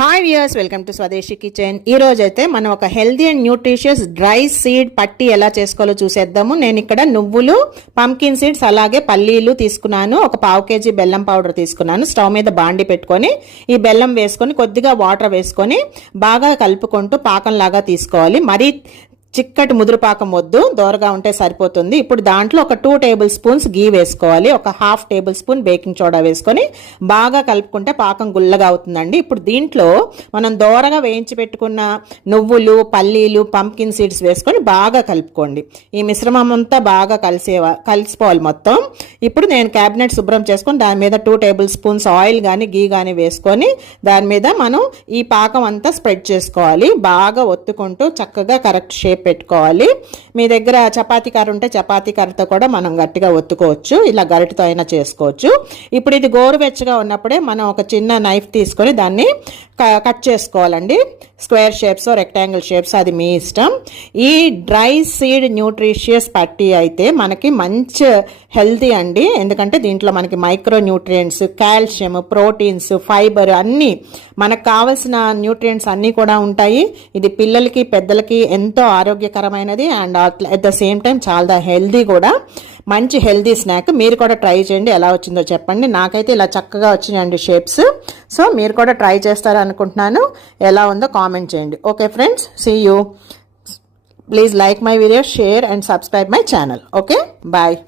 Hi viewers, welcome to స్వదేశీ kitchen. ఈ రోజు అయితే మనం ఒక healthy and nutritious dry seed పట్టి ఎలా చేసుకోవాలో చూసేద్దాము. నేను ఇక్కడ నువ్వులు, పంకిన్ సీడ్స్, అలాగే పల్లీలు తీసుకున్నాను. ఒక 1/2 kg బెల్లం పౌడర్ తీసుకున్నాను. స్టవ్ మీద బాండి పెట్టుకొని ఈ బెల్లం వేసుకొని కొద్దిగా వాటర్ వేసుకొని బాగా కలుపుకుంటూ పాకంలాగా తీసుకోవాలి. మరీ చిక్కటి ముదురు పాకం వద్దు, దోరగా ఉంటే సరిపోతుంది. ఇప్పుడు దాంట్లో ఒక 2 టేబుల్ స్పూన్స్ గీ వేసుకోవాలి. ఒక 1/2 టేబుల్ స్పూన్ బేకింగ్ సోడా వేసుకొని బాగా కలుపుకుంటే పాకం గుల్లగా అవుతుందండి. ఇప్పుడు దీంట్లో మనం దోరగా వేయించి పెట్టుకున్న నువ్వులు, పల్లీలు, పంకిన్ సీడ్స్ వేసుకొని బాగా కలుపుకోండి. ఈ మిశ్రమం అంతా బాగా కలిసిపోవాలి మొత్తం. ఇప్పుడు నేను క్యాబినెట్ శుభ్రం చేసుకొని దాని మీద 2 టేబుల్ స్పూన్స్ ఆయిల్ కానీ గీ కానీ వేసుకొని దాని మీద మనం ఈ పాకం అంతా స్ప్రెడ్ చేసుకోవాలి. బాగా ఒత్తుకుంటూ చక్కగా కరెక్ట్ షేప్ పెట్టుకోవాలి. మీ దగ్గర చపాతీ కర్ర ఉంటే చపాతీ కర్రతో కూడా మనం గట్టిగా ఒత్తుకోవచ్చు, ఇలా గరిటతో అయినా చేసుకోవచ్చు. ఇప్పుడు ఇది గోరువెచ్చగా ఉన్నప్పుడే మనం ఒక చిన్న నైఫ్ తీసుకొని దాన్ని కట్ చేసుకోవాలండి. స్క్వేర్ షేప్స్, రెక్టాంగిల్ షేప్స్, అది మీ ఇష్టం. ఈ డ్రై సీడ్ న్యూట్రిషియస్ పట్టి అయితే మనకి మంచి హెల్తీ అండి. ఎందుకంటే దీంట్లో మనకి micro nutrients, calcium, proteins, fibre అన్నీ మనకు కావాల్సిన న్యూట్రియంట్స్ అన్నీ కూడా ఉంటాయి. ఇది పిల్లలకి పెద్దలకి ఎంతో ఆరోగ్యకరమైనది and at the same time చాలా హెల్దీ కూడా. మంచి హెల్దీ స్నాక్. మీరు కూడా ట్రై చేయండి, ఎలా వచ్చిందో చెప్పండి. నాకైతే ఇలా చక్కగా వచ్చినాయండి షేప్స్. సో మీరు కూడా ట్రై చేస్తారనుకుంటున్నాను. ఎలా ఉందో కామెంట్ చేయండి. Okay friends, see you. Please like my video, share and subscribe my channel. Okay, bye.